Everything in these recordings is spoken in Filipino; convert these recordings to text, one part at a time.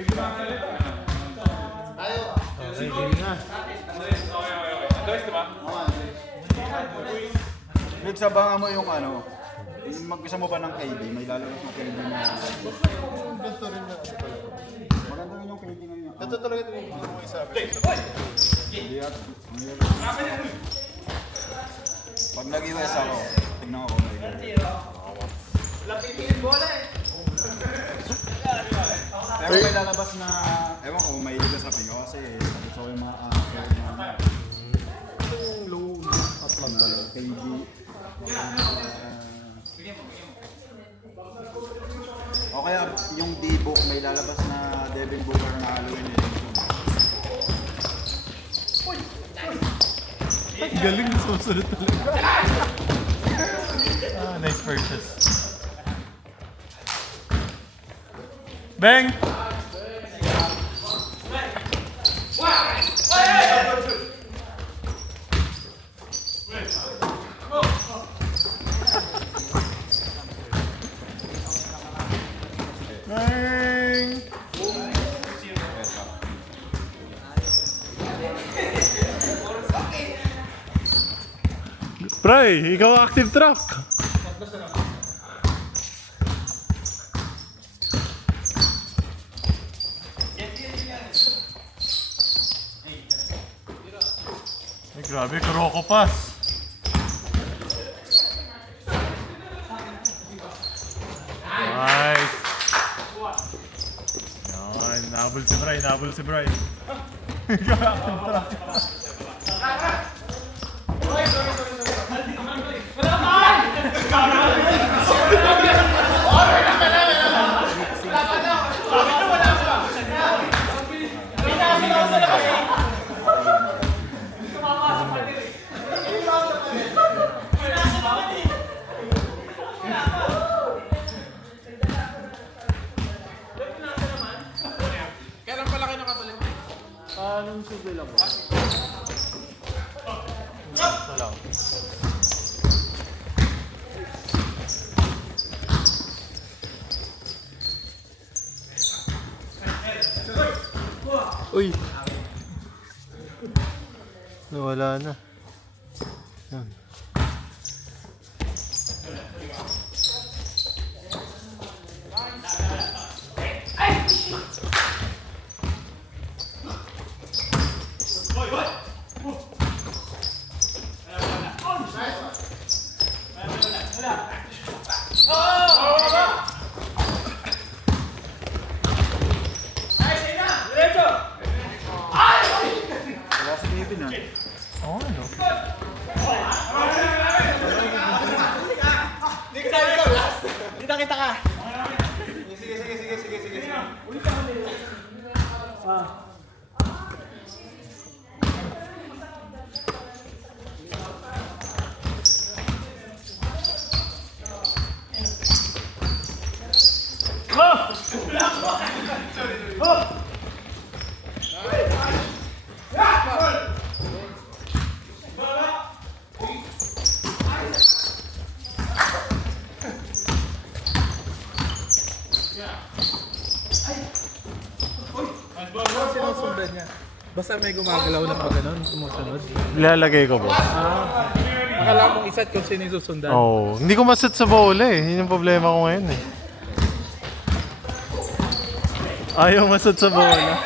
Okay, game na. Rigs, abangan mo yung ano, mag-isa mo ba ng KD? May lalabas ng KD na... Ganito rin na. Maganda rin yung KD ngayon. Ito talaga ito yung mga isabi. Pag nag-US ako, tignan ko kung may KD. Pero may lalabas na, ewan ko, may iliga sa pigo kasi sabi ko yung mga Low at lang talaga. KD. O kaya yung D-book may lalabas na Devin Booker na Halloween edition. Galing, susunod talaga. Nice purchase. Bang! Bang! Bray, ikaw active truck. Ay, grabe, Kuroko pass. Nice. Yan, nabul si Bray, nabul si Bray. Ikaw active truck. Anong subi lang ba? Ito lang. Uy! Nawala na. Yan. Wala si Kevin ah. Oo, ano? Kita kita ka. Sige. Sinusundan niya. Basta may gumagalaw na pag ganun, sumusunod. Ilalagay ko, boss. Akala mong isat kung sino yung susundan. Oo. Hindi ko maset sa bola eh. Yun yung problema ko ngayon eh. Ayaw maset sa bola.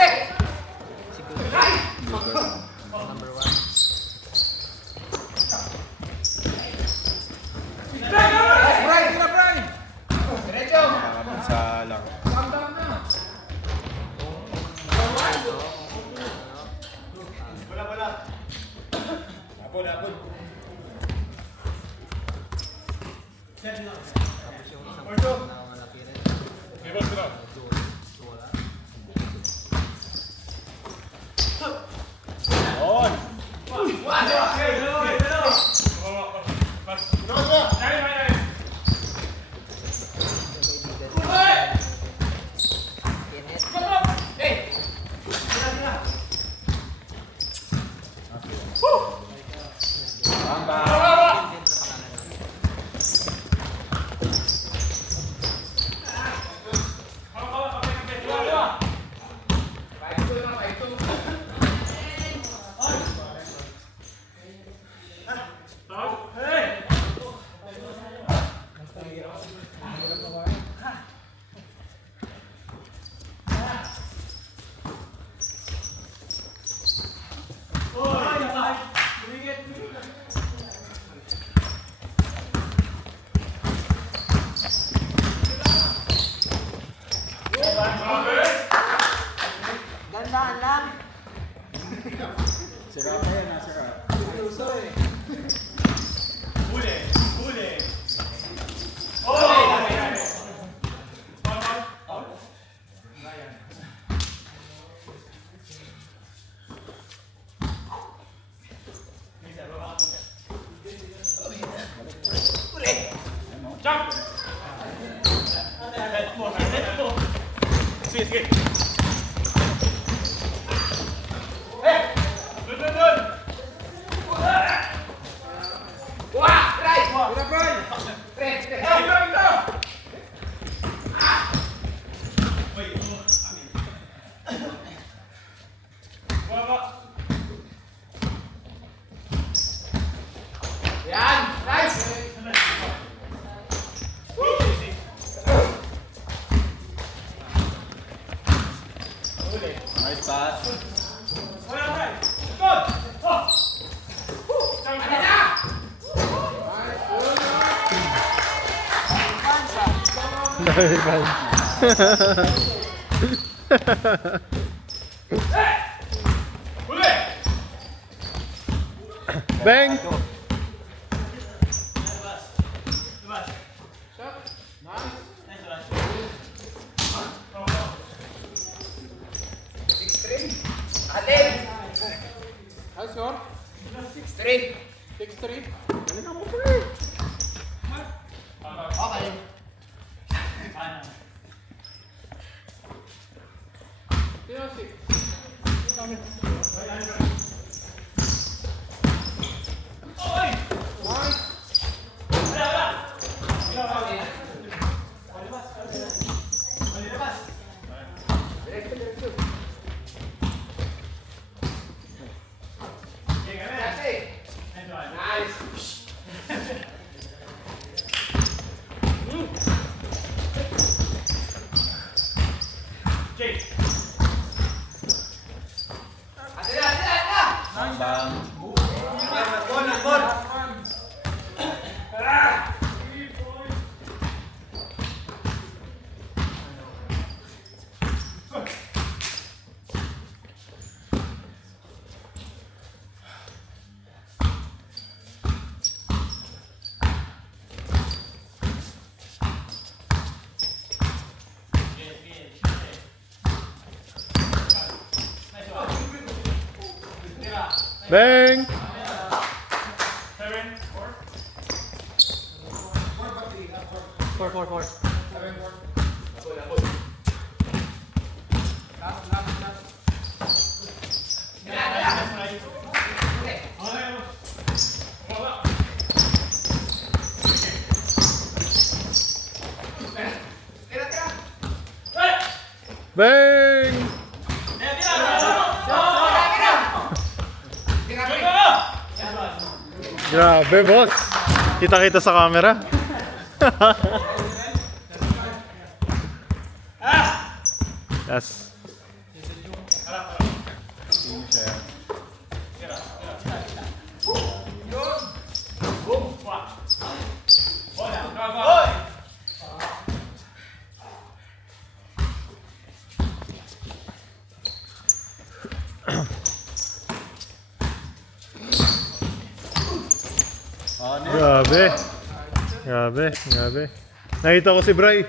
Sa lang. Gandaan lang. Sira pa yan, sira. Huli! Huli! Nice pass. Dahil ba? Bang! High score? 6-3. 6-3. Okay. Sino 6? Bang bang. Bang! Four. Bang! Grabe, boss. Kita-kita sa camera. Yes. Grabe. Nakita ko si Bray.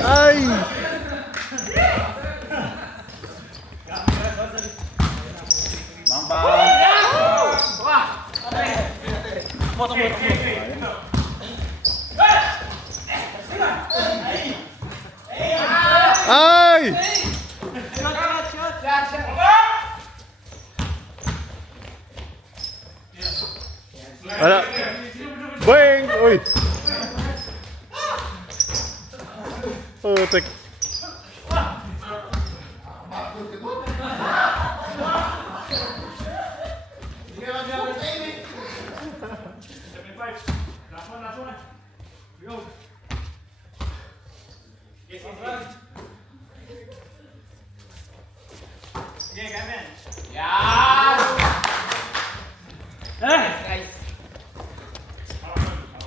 Ay! Bang bang. Ay! Wala. Bang! Uy! Oh, tek.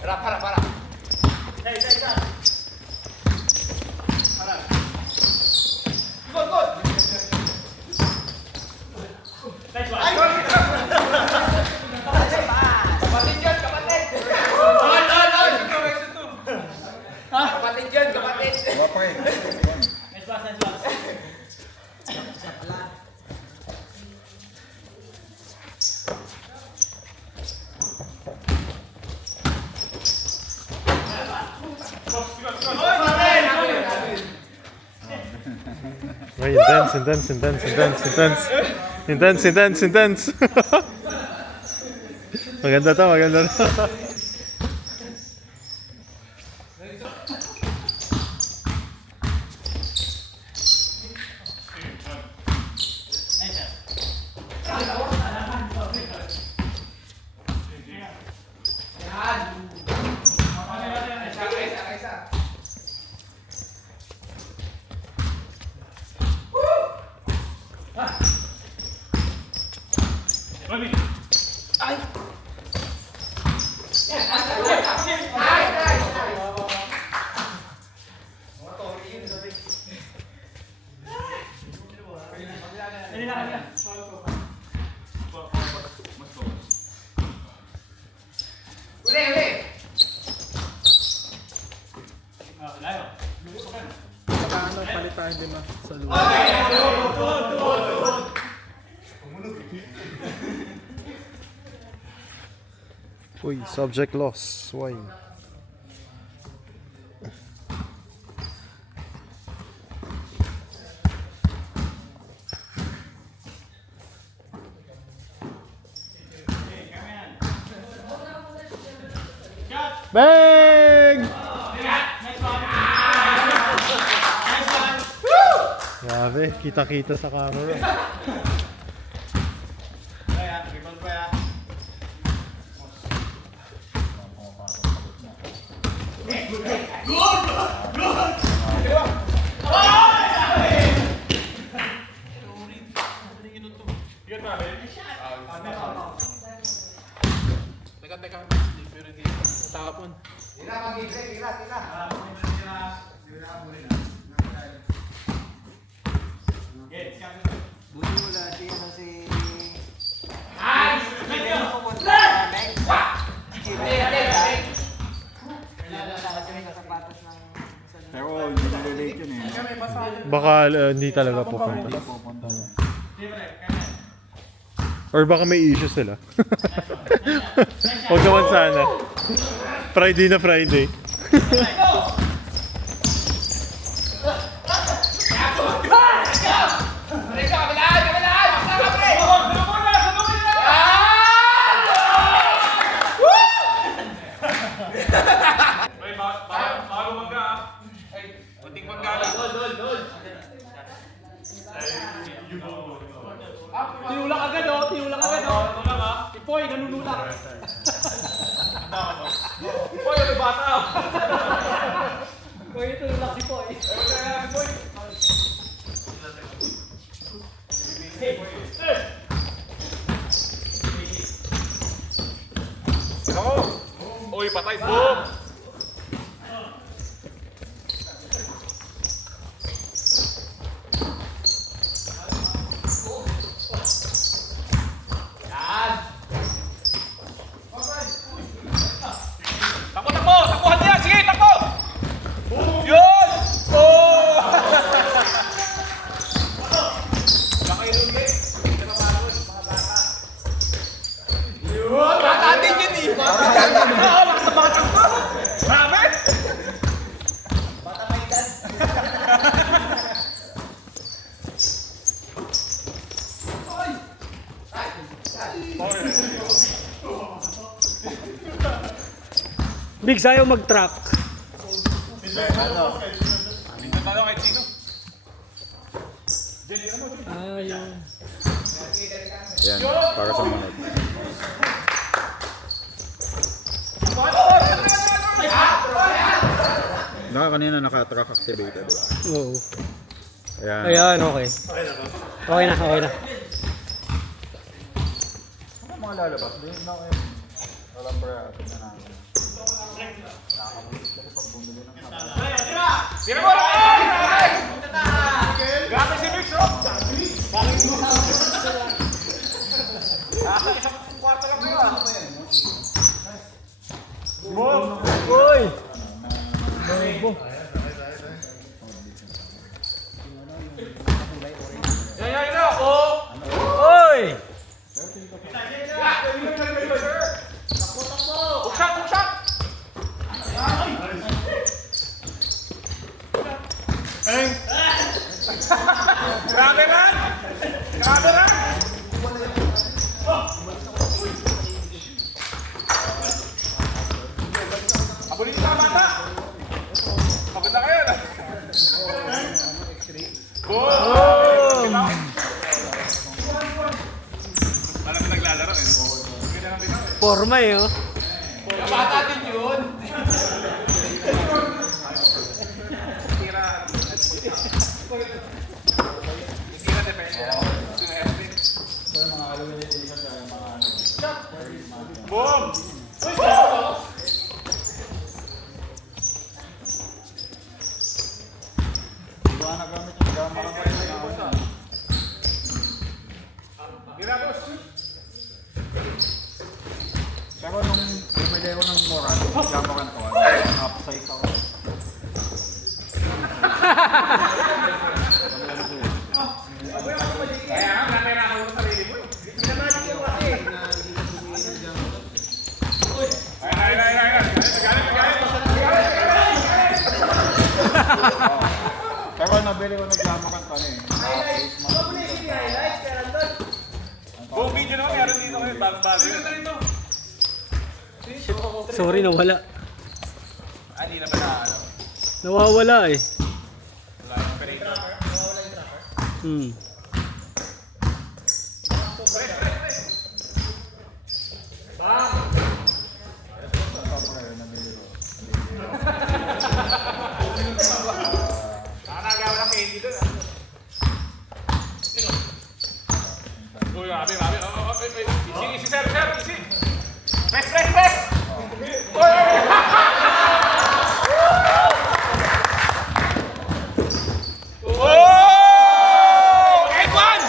Wala pa eh. Ay, intense, intense, intense, intense, intense. Intense, intense, intense. Maganda to, maganda to. Paano palitan din sa lugar? Uy, subject loss. Wine. Bang! Grabe, kita-kita sa camera. Teka, pero hindi. Tapon. Budula, si... Pero hindi na-relate yun eh. Baka hindi talaga pupunta. Or baka may issue sila. Huwag naman sana. Friday na Friday. Tinulak agad oh, tinulak agad oh. Ipoy, nanunulak. Ipoy, ano bata oh. Ipoy, tinulak si Poy. Uy, patay, boom! Takbo, takbo! Takbuhan niya! Sige, takbo! Yun! Oh! Wala kayo lugi. Hindi ka napagod, mga bata. Yun! Bata din yun eh! Bata din yun! Oo, lakas na bata mo! Marami! Bata pa edad. Bigs, ayaw mag-track. Minsan tayo kahit sino. Ayaw. Yan, para sa manay. kanina naka-track activated, di ba? Oo. Ayan. Ayan, okay. Okay na, okay na. Ano mga lalabas? Doon na kayo. Walang para na namin. Sino mo lang! Grabe si Mix, oh! Nasa isang kwarto lang kayo, ah. Uy! Yan, oh! Uy! Buksan! Grabe ran! Abulin ka, bata! Pagod na kayo, ah. Boom! Alam mo naglalaro, eh. Forma eh, oh. Bata din yun! Boom! Di ba nagamit yung gamma ka pa rin na Ginagos! Pero nung bumili ako ng moral, gamma ka to, upside ako. Kaya nga, nanirahan mo sa sarili mo. Pero nabili ko ng gamma ka to eh. Buong video naman, meron dito kayo, bago-bago yun. Sorry, nawala. Hindi naman na, ano, Nawawala eh. wala yung operator. Hmm. Nakakagawa ng candy doon, ah. Uy, grabe. Easy, sir, easy. Press! Oh! And one!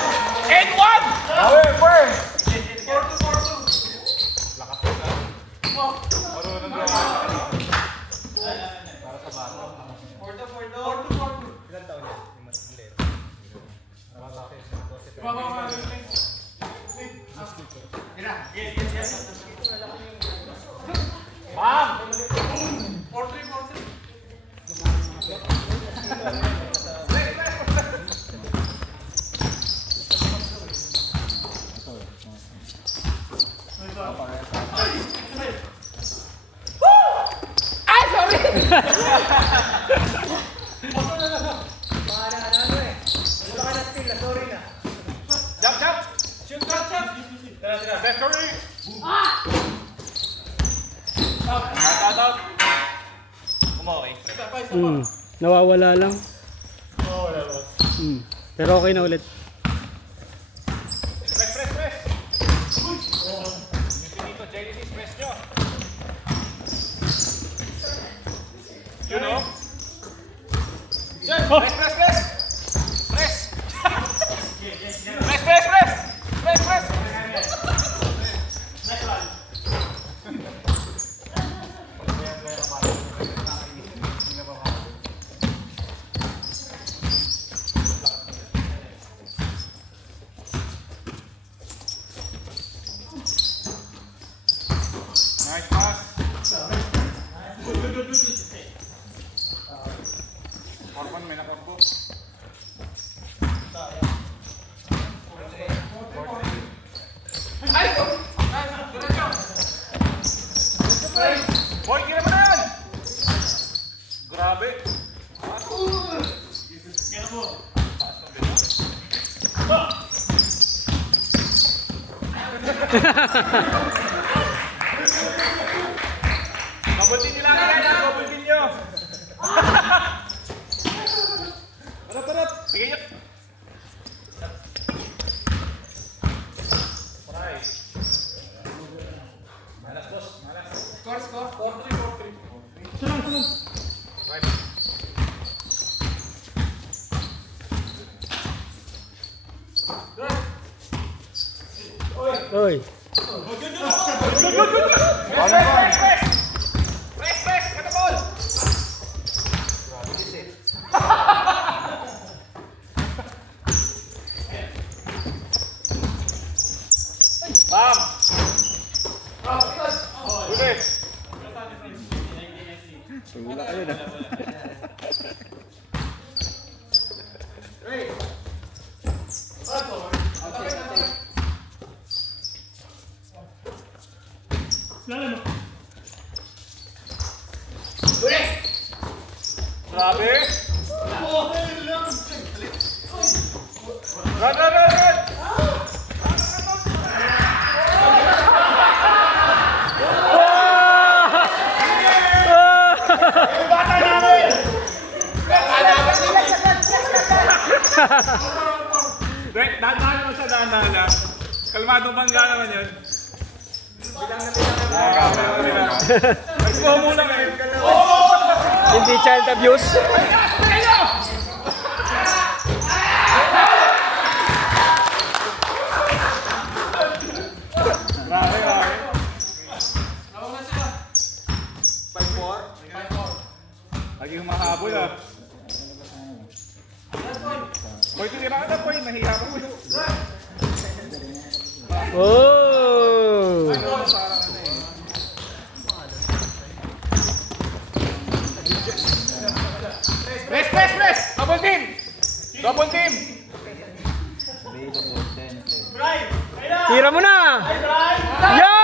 Jump! Shoot! Tara, Steph Curry! Out. Kumaway. Hmm. Nawawala lang. Hmm. Pero okay na ulit. Press! Dito, Genesis, press nyo. You know? Press! Nice pass. Orban, may nakapos. Boy, kira mo na yan! Grabe. Double din nyo lang yan, double din nyo. Oy. Press! Kata ball! Bam! Ulit! Wala kayo na. Grabe! Run! Dahan-dahan naman siya, dahan-dahan lang. Kalmadong bangga naman yun. Slow mo lang eh. Hindi child abuse. Grabe. Lagi humahabol ah. Boy, tinira ka na boy. Nahiya ko. Oh! Press! Double team! Available 10-10. Tira mo na! Yo!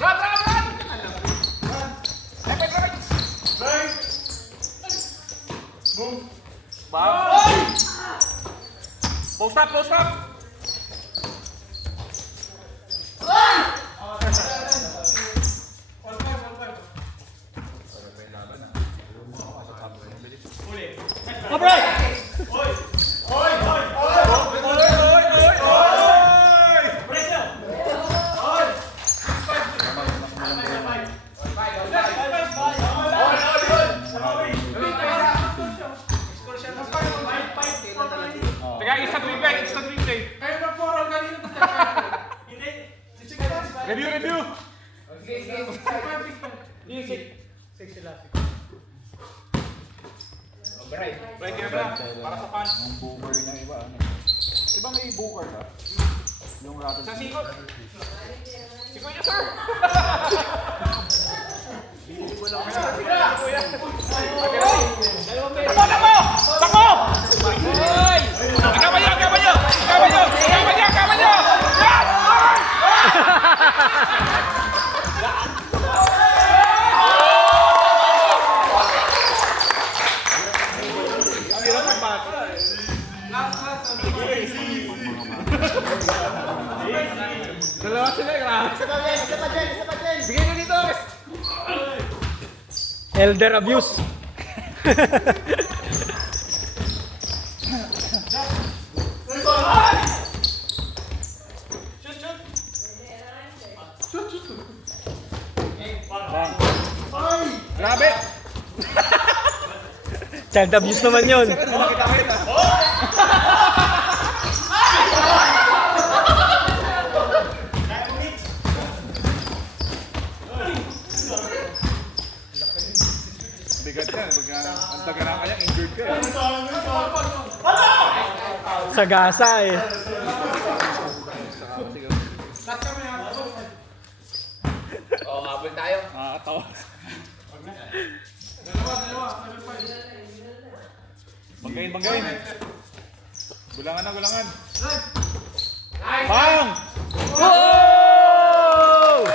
Run! Boom! Bam! Post up! Teka, instant replay. Review. Right, kaya ba? Para sa fans. Yung booker ng iba, ano? Diba may booker ka? Yung rattle. Sa Siko niyo, sir! Takbo! Agama niyo! Ang hirap magbasa. Dalawa sila, grabe. Isa pa dyan. Bigyan nyo dito! Elder abuse. Grabe! Child abuse naman yun. Bigat yan, pagka ang taga na kanya, injured ka. Sagasa eh. Nakakatawa. Banggain. Gulangan. Bang! Oh!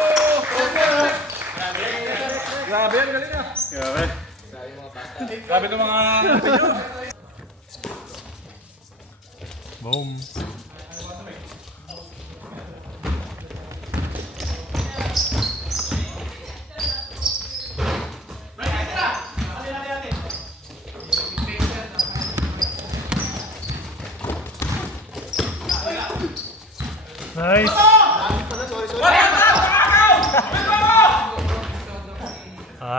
Grabe yan, galing ah. Grabe itong mga... Boom. Nice!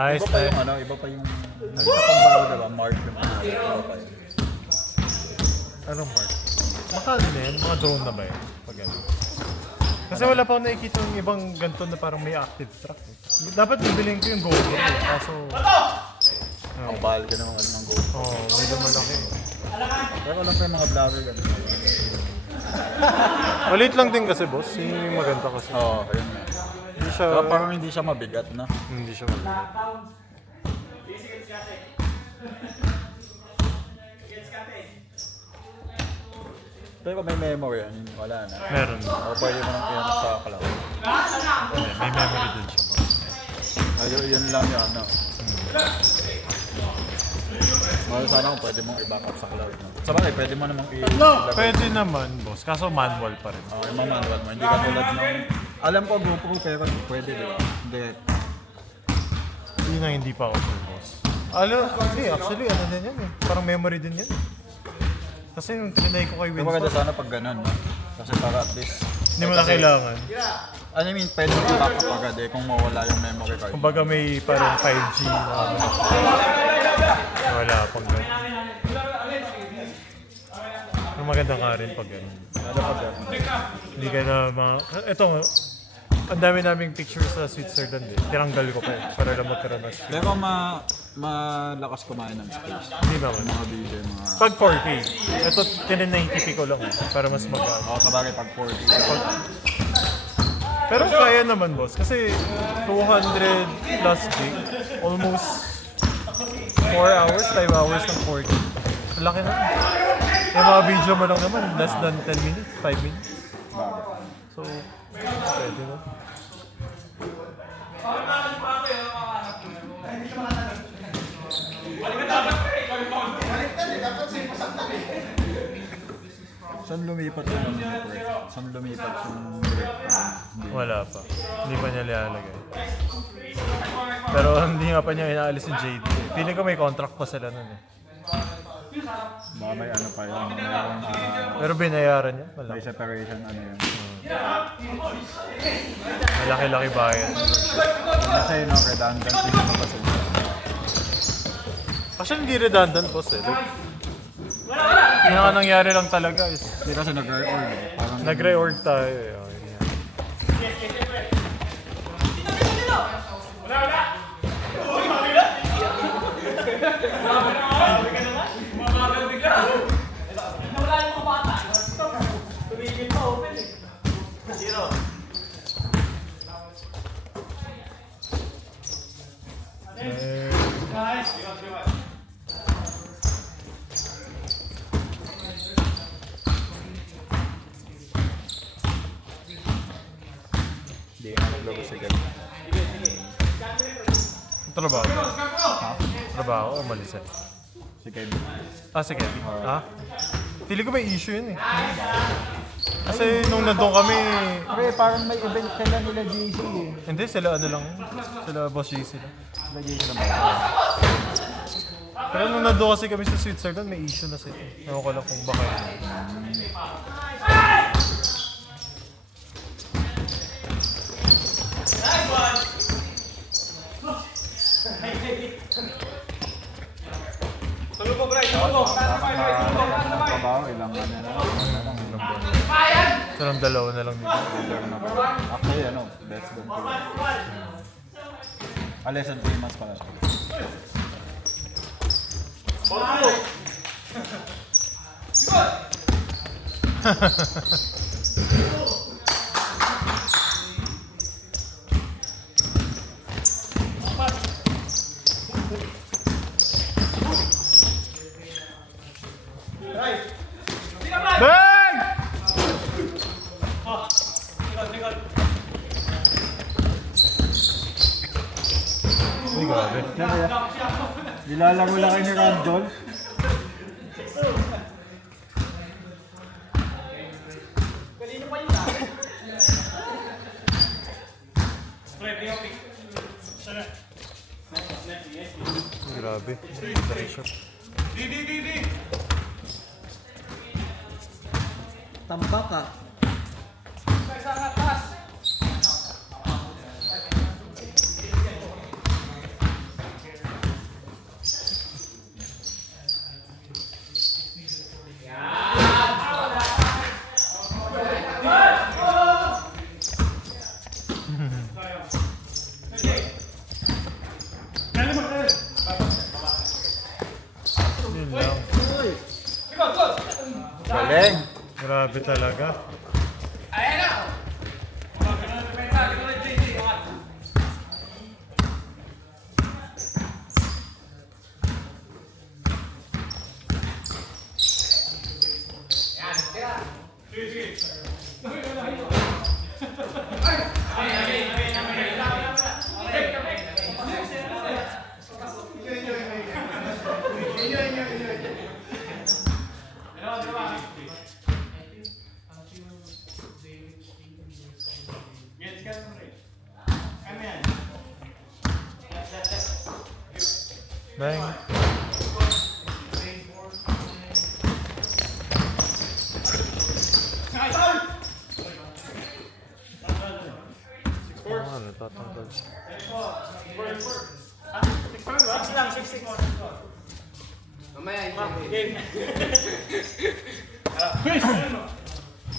Nice, Iba pa yung nice. ano, iba pa yung sa pambaho diba, mark yung ano, iba pa yun. Anong mark? Baka ano na yan? Mga drone na ba yun? Pag ano. Kasi wala pa ako nakikita yung ibang ganito na parang may active track. Eh. Dapat bibilin ko yung GoPro. Eh. Kaso, Ang bahal ka naman ng go. medyo malaki. Pero alam ko yung mga vlogger ganun. Maliit lang din kasi, boss. Yun yung maganda kasi. Oo, ayun nga. Hindi siya, Saka parang hindi siya mabigat na. hindi siya maliit. Pero may memory yan, wala na. Meron. O pwede mo nang piano sa cloud. Hindi, may memory din siya, boss. Ayun, yun lang yun, ano. Mahal sana kung pwede mong i-backup sa cloud. No? Sabagay, pwede mo namang i-lagay. Pwede naman, boss. Kaso manual pa rin. Yung mga manual mo, hindi ka tulad ng... Alam ko GoPro pero pwede, di ba? Direct. Yun ang hindi pa ako sure, boss. Hindi, actually, ano din yan eh. Parang memory din yan. Kasi yung trinay ko kay Pero maganda Winston, sana pag ganun, no? Kasi para at least... hindi mo na kailangan. I mean, pwede mo i-backup agad eh kung mawala yung memory card. Kumbaga may parang 5G na wala pang ganun. Ang maganda nga rin pag ganun. Ano pag ganun? Hindi ka na Ito, ang dami naming pictures sa Switzerland eh. Tiranggal ko pa eh, para lang magkaroon ng space. Pero malakas kumain ng space. Hindi naman. Mga video, mga... Pag 4K, ito 1090p ko lang eh, para mas magaan. Oo, sabagay pag 40. Pero kaya naman boss, kasi 200 plus gig, almost 4 hours, 5 hours ng 4K. Ang laki na. Yung mga video mo lang naman, less than 10 minutes, 5 minutes. Bagay. So, pwede na. Saan lumipat yung network? Saan lumipat yung grip? Wala pa. Hindi pa niya nilalagay. Pero hindi nga pa niya inaalis yung JD. Feeling ko may contract pa sila nun eh. Baka may ano pa yun. Mayroong Pero binayaran niya. may Malaki. separation ano yun. Malaki-laki bayad. Kasi no, redundancy naman kasi. Actually, hindi redundant boss eh. Like, yung nangyari lang talaga is Hindi kasi nag-reorg eh. Parang nag-reorg tayo eh. Oh, yun yan. hindi na naglaro si Gab. Trabaho. Trabaho o malis eh? Si Kevin. Si Kevin. Feeling ko may issue yun eh. Kasi nung nandun kami, Pre, parang may event sila nila JC eh. hindi sila ano lang yun. Sila boss G sila. Sila JC naman. Pero nung nandun kasi kami sa Switzerland, may issue na sila. Ewan ko lang kung baka yun. Trabaho, ilang ano na lang. Silang dalawa na lang dito. Actually, ano, less than 2 months. Less than 3 months pala siya. Bang! Uy, grabe. Nilalaro lang kayo ni Randol. Grabe. Shot. Tambak ka. Grabe talaga. Ayan na! Bang. Ano, tatanggal.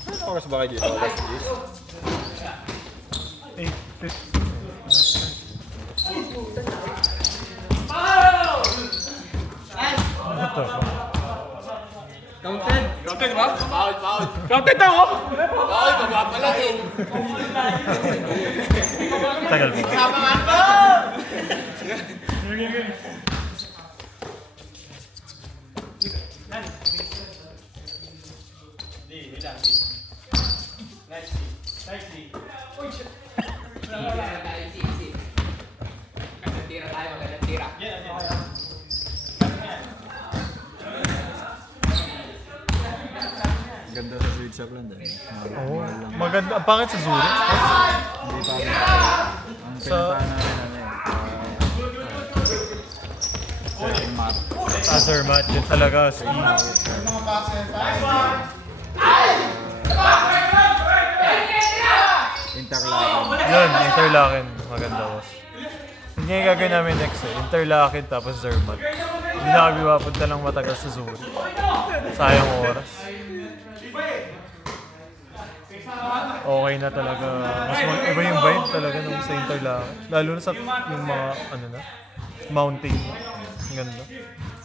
Ano oras ba kayo dito? Alas 8:50. Ano to? Counted. Counted ba? Counted na ako! Bawal, mababalag eh. Tagal po. Sabangan ko! Ganda sa sweet shop lang din. Oo. Maganda. Ang pangit sa Zurich. Hindi pa ang Sa- pinuntahan namin ano Sir Matt. Azermat. Yun talaga. Interlaken. Yun, Interlaken. Maganda boss. Yun yung gagawin namin next eh. Interlaken tapos Zermatt. Hindi na kami mapunta lang matagal sa Zurich. Sayang oras. Okay na talaga. Iba yung vibe talaga nung sa Interlaken. Lalo na sa yung mga ano na, mountain. Ang ganda.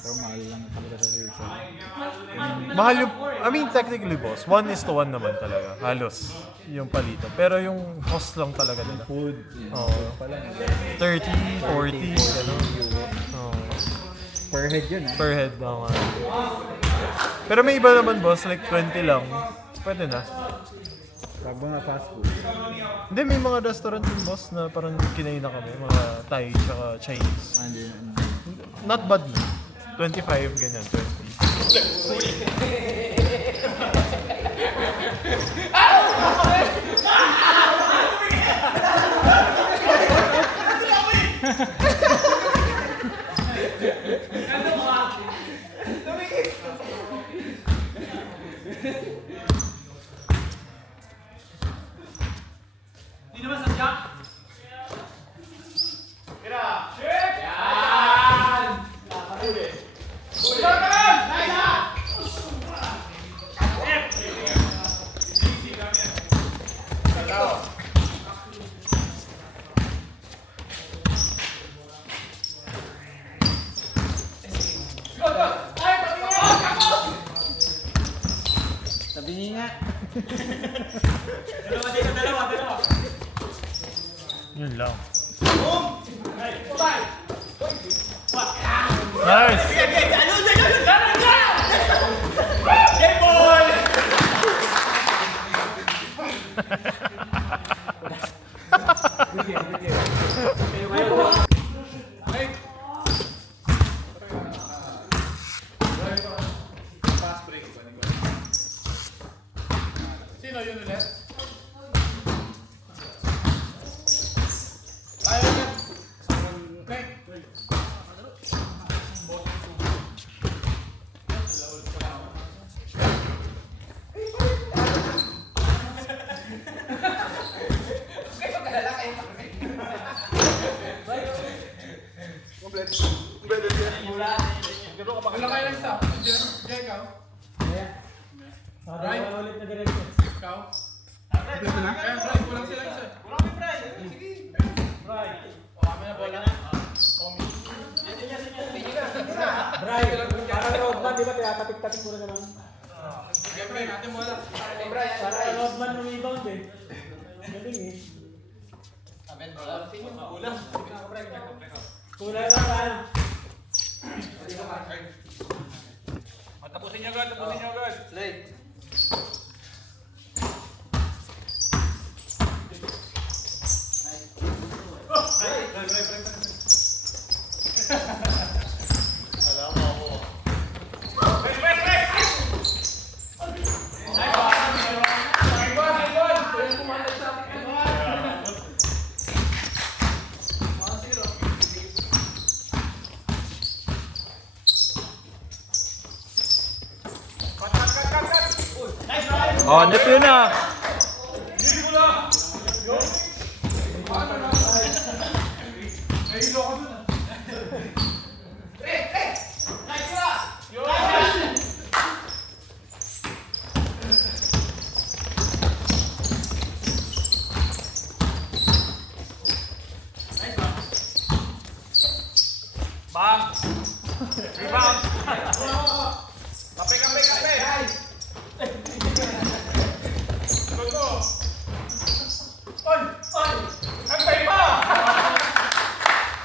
Pero mahal lang talaga sa sweet shop. Mahal yung, I mean technically boss, 1:1 naman talaga. Halos yung palitan. Pero yung cost lang talaga nila. Food. Oo. 30, 40, ano. Oo. Per head yun Per head na nga. Pero may iba naman boss, like 20 lang. Pwede na. Pag mga fast food. Hindi, may mga restaurant din boss na parang kinain na kami. Mga Thai tsaka Chinese. Hindi. Not bad na. 25, ganyan, 20. Yun lang. Nice! Sino yun ulit? Wala kayo lang isa. Diyan ikaw. Right? Ikaw? Ito na? Kaya Brian, kulang sila isa. Kulang kami Brian. Sige. Brian. O, kami na bola. Omi. Brian, parang road man, di ba? Tinatapik-tapik mo na naman. Sige, pre, natin mo lang. Para Rodman lumibang din. Galing eh. Kulang. Kulang lang tayo. Tapusin niyo agad, tapusin niyo agad. Play. Oh, nip yun na. Bang! Rebound! Kape, kape, kape! Go! Oy! Oy! Kape pa!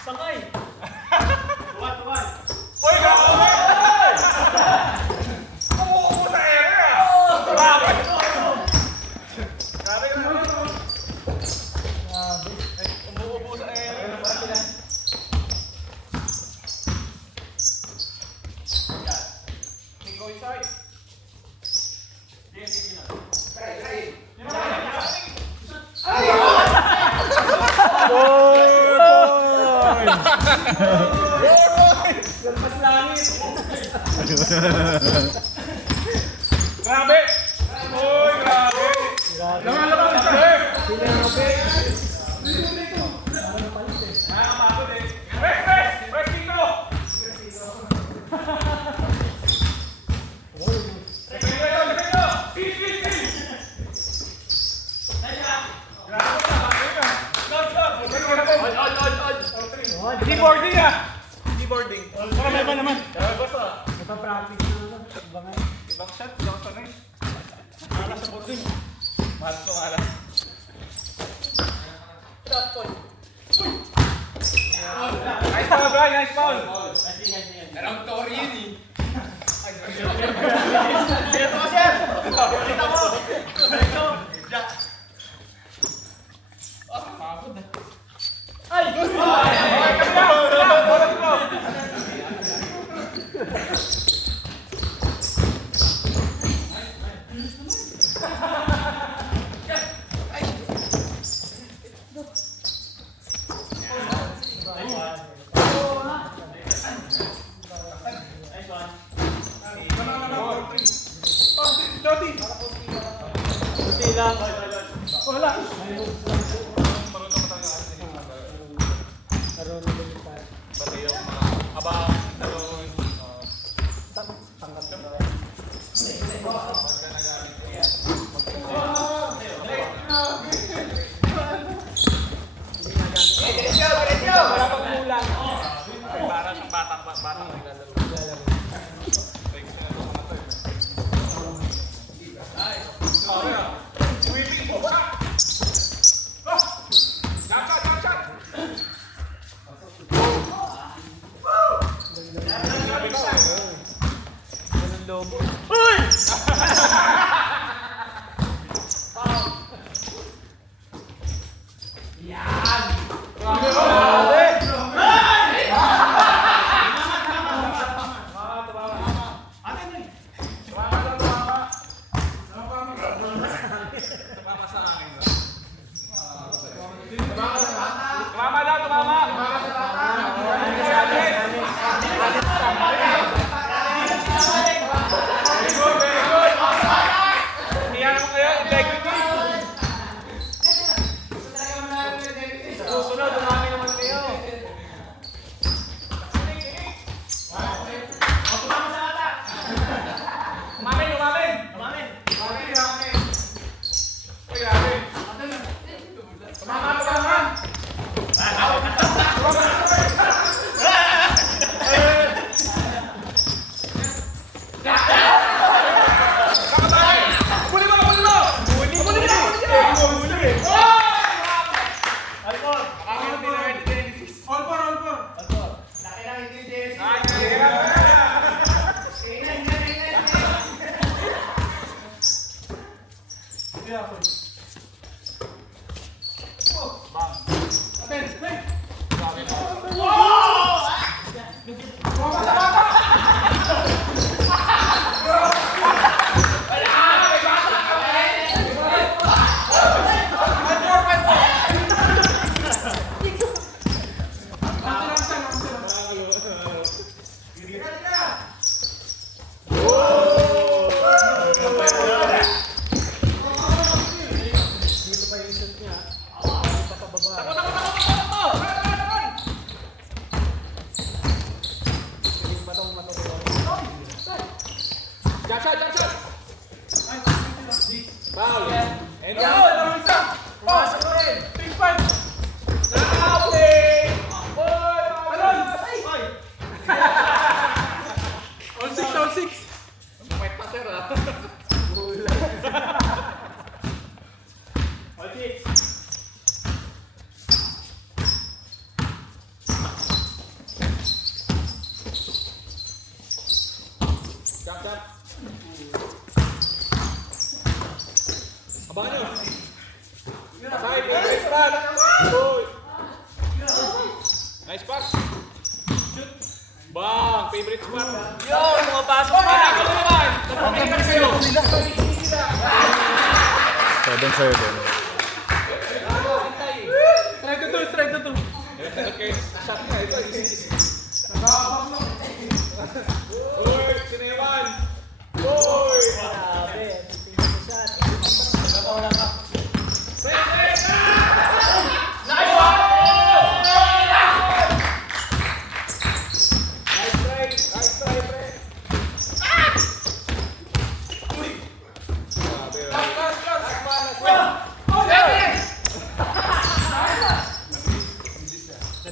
Sakay! Tuwan! Oy, gagawin! Umuupo sa area! Grabe! Grabe ka naman! Umuupo sa area! Go inside! Lampas langit! Grabe! Uy, grabe! Laman, laman! Grabe! Press, press! Press dito! Keyboarding ah! Keyboarding. Naman. Basta. Nagpa-practice na lang. Bangay. Ibang shot, ibang sanay. Malas sa boarding. Malas ko malas. Nice foul, Brian! Nice foul! Around Tori yun eh. Dito ko, sir! Dito mo! Dito! Ah, pagod na. Ay! Ay! Kunti lang. Wala. Karoon na din tayo. Parang batang naglalaro. Tumama lang, tumama! Nice pass. Shoot. Bang! Favorite spot. Yo! Pumapasok pa na! Ako naman! Nagpapagay kayo! 7-7. Strike to two. Okay, shot na. Ito, easy. Uy! Sinewan! Uy!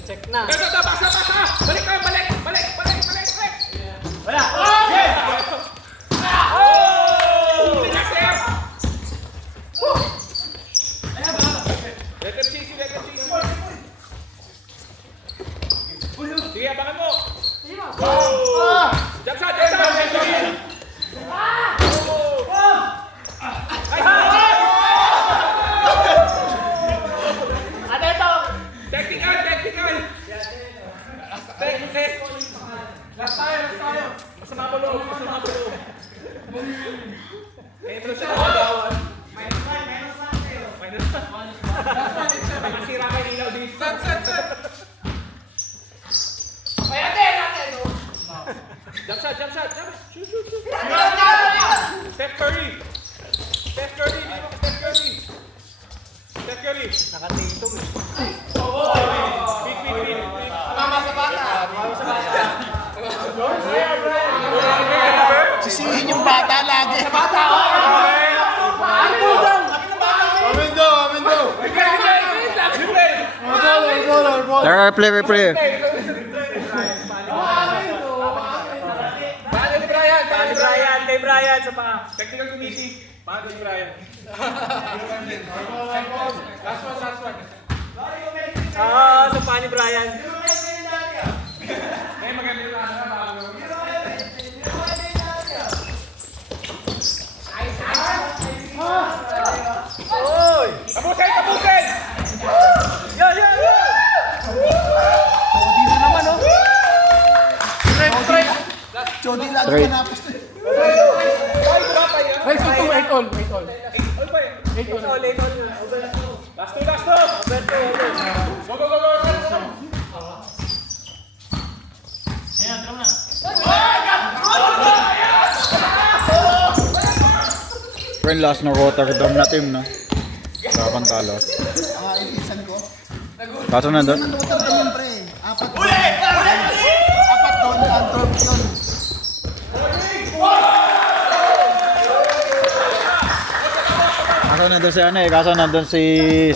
Check na. Basa! Balik! Wala! Let them chase you. Sige, abangan mo! Jump shot! Technical! Last tayo! Masama pa loob! Entro siya! Minus 1. May nasira kayo ilaw dito. Jump shot! Shoot! Steph Curry! Nakatito eh. Big. Sisihin yung bata lagi. Tara, play. Kay Brian sa paa. Technical committee. Kay Brian. Last one. Sa paa ni Brian. Maganda na. Oy! Tapusin! Jody lagi manapos to. Last two. Go. Ayan, tara na. Friend, last na Rotterdam na team, no? Kapan talo. Ilisan ko. Kaso nandun? Rotterdam yun, pre. Apat doon, Antwerp yun. Kaso nandun si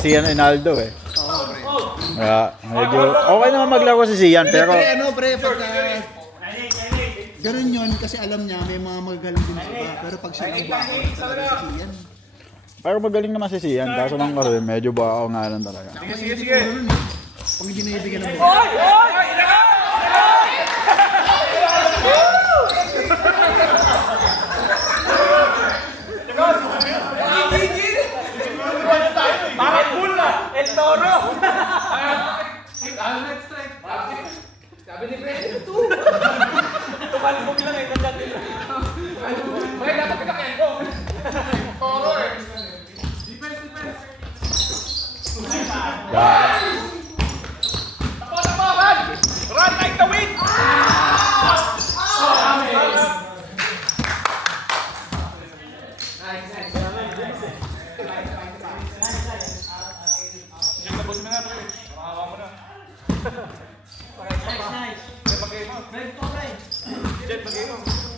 Sian Inaldo eh. Kaya, medyo, okay naman maglaro si Sian, pero Pre, pagka ganun yun, kasi alam niya may mga magagaling din sa iba. Pero pag siya ang bako, talaga si Ian. pero magaling naman si Sian, kaso lang kasi medyo baka nga lang talaga. Sige. Pag hindi naibigyan ng bola. Parang bull na! El Toro! Sabi ni Fred, ito! Tumalibog lang eh, nandiyan nila. May dapat pinakendo! Toro eh! Defense! Tapakan! Run like the wind!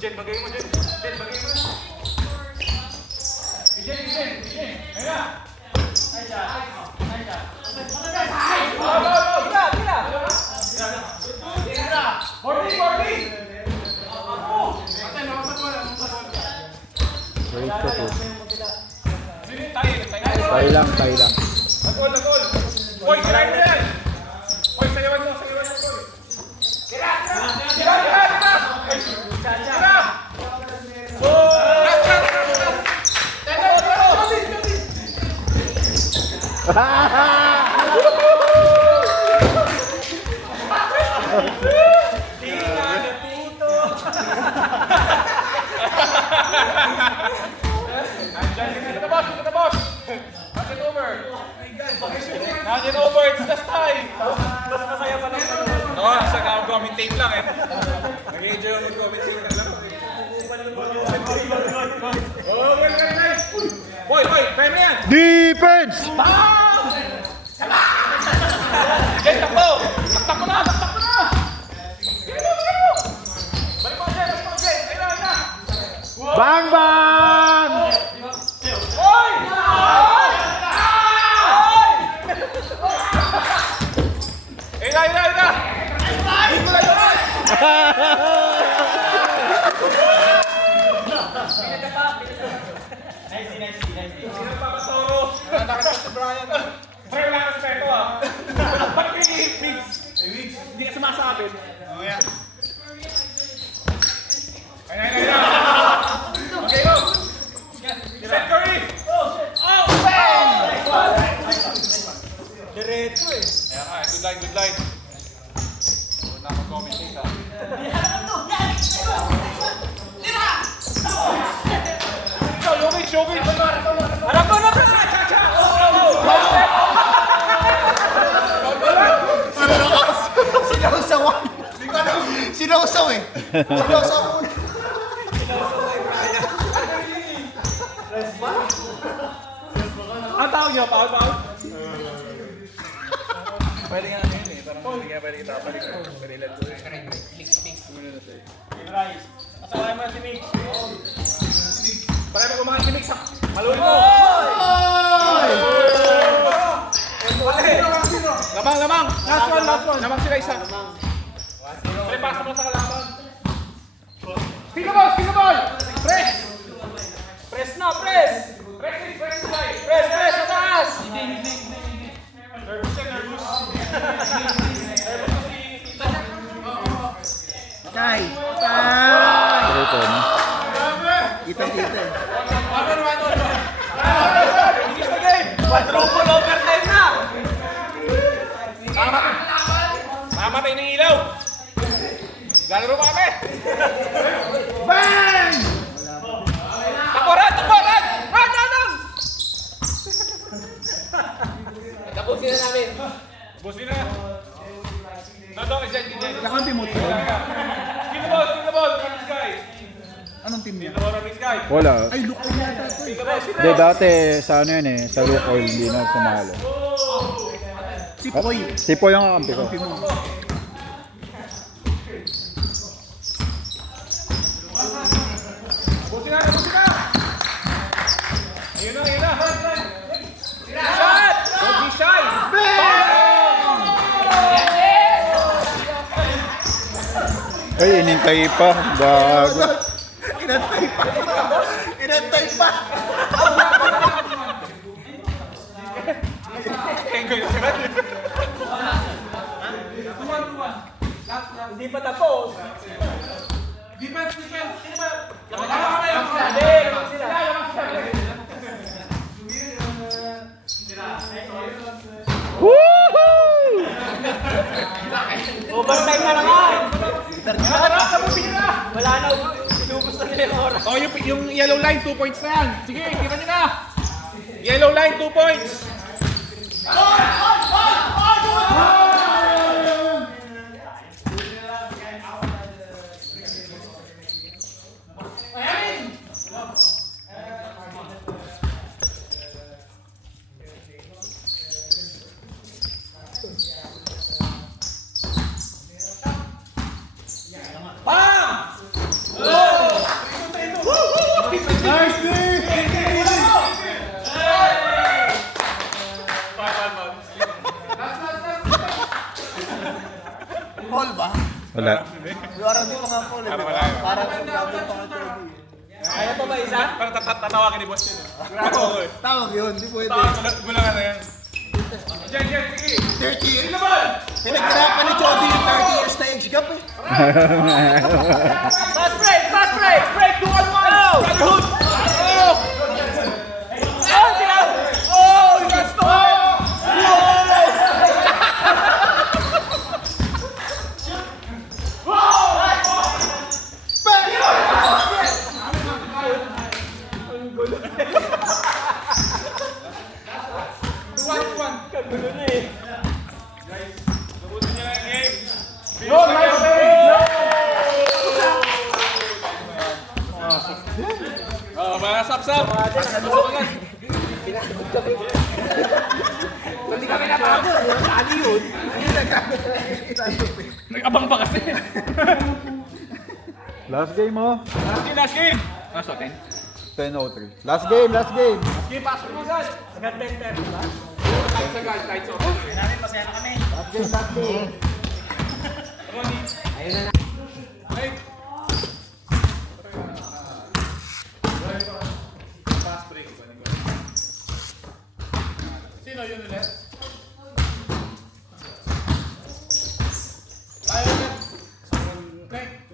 Jen, bagay mo. Tayo lang. Nagol! Boy, sirain mo yan! Boy, sayawan mo, boy! Sira! Nugget over, it's just time! Mas masaya pa lang. Oo, sa commentate lang eh. Nag-enjoy ako mag-commentate lang lang. Oh, very nice! Boy, prime yan! Defense! Jen, takbo! Taktak mo na! Balik mo, Jen! Kailangan na! Bang bang! Hoy! Ina! Pinagpapatoro. Nakakita si Brian. Pero wala kang respeto ah. Ba't may Migs? Hindi ka sumasabi. Ay. Okay, go. Steph Curry. Diretso eh. Good line. Wala akong commentate ah. Jokic. Harap mo na! Sinausaw eh. Sinausaw muna. Ang tawag niyo, foul? Pwede nga ano yun eh. Parang pwede kita balik. Pwede lang doon. Mix. Masaway mo si Mix. Para mo kumain si Mix ha. Maluin mo. Lamang. Last one. Lamang sila isa. Pwede pasa mo sa kalaban. Pick the ball. Press na. Press sa taas. Nervous. Tay. Ito, no? Kita. Quadruple overtime na! Mamatay ng ilaw! Lalaro pa kami! Bang! Takboran! Run! Tapusin na namin! Tapusin na! No, Jen. Nakampi mo to. Kill the ball! This guy! Anong team niya? This guy! Wala. Ay, look out yata to eh. Hindi, dati sa ano yun eh, sa Lukoy, hindi na sumalo. Si Poy. Si Poy ang kakampi ko. Kampi mo. Tapusin na! Ayun na! Shot! Don't be shy! Ay, inintay pa. Bago. Inantay pa. Hindi pa tapos. Defense. Woohoo! Overtime na naman. Wala na. Inubos na nila yung oras. Oh, yung yellow line, 2 points na yan. Sige, kita nyo na. Yellow line, 2 points. Paul ba? Wala. Parang di pa nga Paul. Parang gamit pa nga Teddy. Kaya pa ba isa? Parang tatawagin ni boss yun. Tawag yun, di pwede. Gulangan na yan. Jen, sige. 30 years. Pinaghirapan ni Jody yung 30 years na age gap eh. Fast break! Break 2-on-1! Brotherhood! Oh, you got stolen! Sap! Pasok agad! Hindi kami napagod. Ano yun? Nag-abang pa kasi. Last game mo. Last game! Ah, so 10. 10:03. Last game, last game. Pasok mo agad! Agad 10-10, diba? Kahit agad, kahit so. Namin, masaya na kami. Last game, last game. Ayun na. Hey!